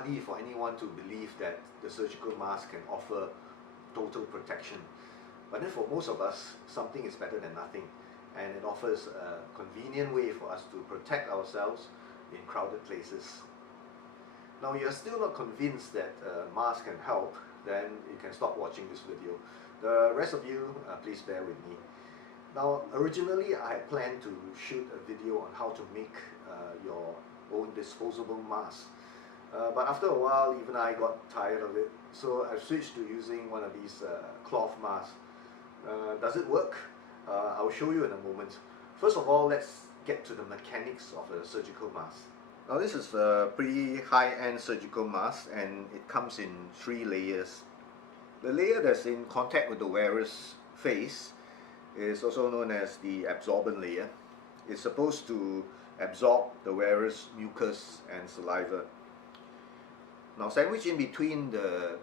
foolhardy for anyone to believe that the surgical mask can offer total protection. But then for most of us, something is better than nothing, and it offers a convenient way for us to protect ourselves in crowded places. Now, you're still not convinced that a mask can help, then you can stop watching this video. The rest of you, please bear with me. Now, originally I had planned to shoot a video on how to make your own disposable mask. But after a while, even I got tired of it, so I've switched to using one of these cloth masks. Does it work? I'll show you in a moment. First of all, let's get to the mechanics of a surgical mask. Now, this is a pretty high-end surgical mask, and it comes in 3 layers. The layer that's in contact with the wearer's face is also known as the absorbent layer. It's supposed to absorb the wearer's mucus and saliva. Now, sandwiched in between the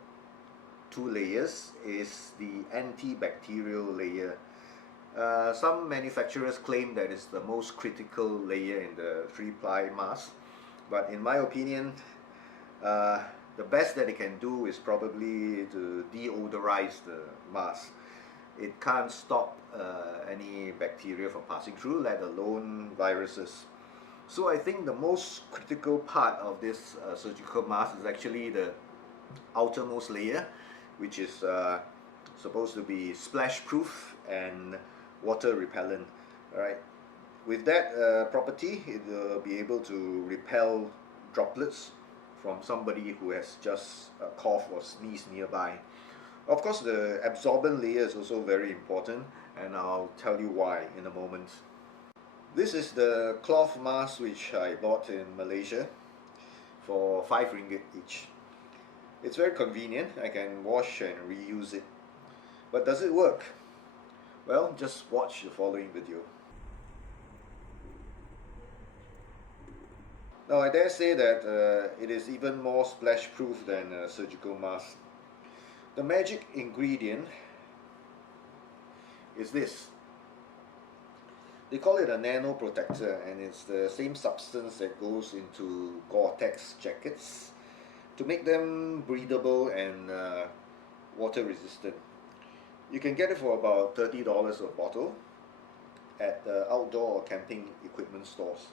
2 layers is the antibacterial layer. Some manufacturers claim that it's the most critical layer in the 3-ply mask, but in my opinion, the best that it can do is probably to deodorize the mask. It can't stop any bacteria from passing through, let alone viruses. So I think the most critical part of this surgical mask is actually the outermost layer, which is supposed to be splash proof and water repellent. Alright, with that property, it will be able to repel droplets from somebody who has just coughed or sneezed nearby. Of course, the absorbent layer is also very important, and I'll tell you why in a moment. This is the cloth mask which I bought in Malaysia for 5 ringgit each. It's very convenient. I can wash and reuse it. But does it work? Well, just watch the following video. Now, I dare say that it is even more splash proof than a surgical mask. The magic ingredient is this. They call it a nano protector, and it's the same substance that goes into Gore-Tex jackets to make them breathable and water resistant. You can get it for about $30 a bottle at outdoor or camping equipment stores.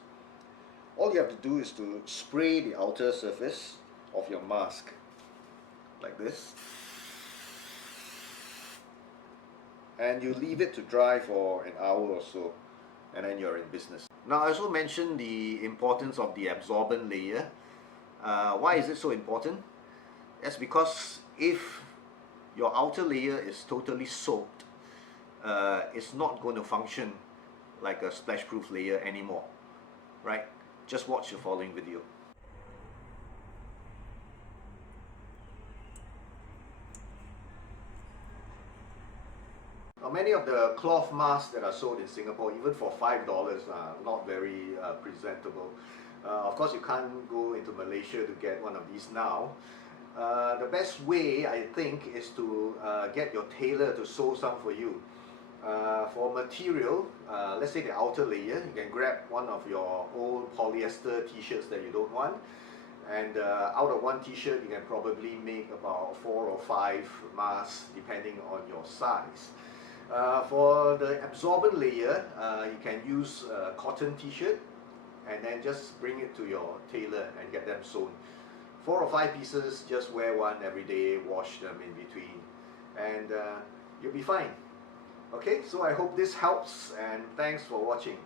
All you have to do is to spray the outer surface of your mask like this, and you leave it to dry for an hour or so, and then you're in business. Now, I also mentioned the importance of the absorbent layer. Why is it so important? That's because if your outer layer is totally soaked, it's not going to function like a splash proof layer anymore, right? Just watch the following video. Now, many of the cloth masks that are sold in Singapore, even for $5, are not very presentable. Of course, you can't go into Malaysia to get one of these now. The best way, I think, is to get your tailor to sew some for you. For material, let's say the outer layer, you can grab one of your old polyester t-shirts that you don't want, and out of one t-shirt you can probably make about 4 or 5 masks depending on your size. For the absorbent layer, you can use a cotton t-shirt and then just bring it to your tailor and get them sewn. 4 or 5 pieces, just wear one every day, wash them in between, and you'll be fine. Okay, so I hope this helps, and thanks for watching.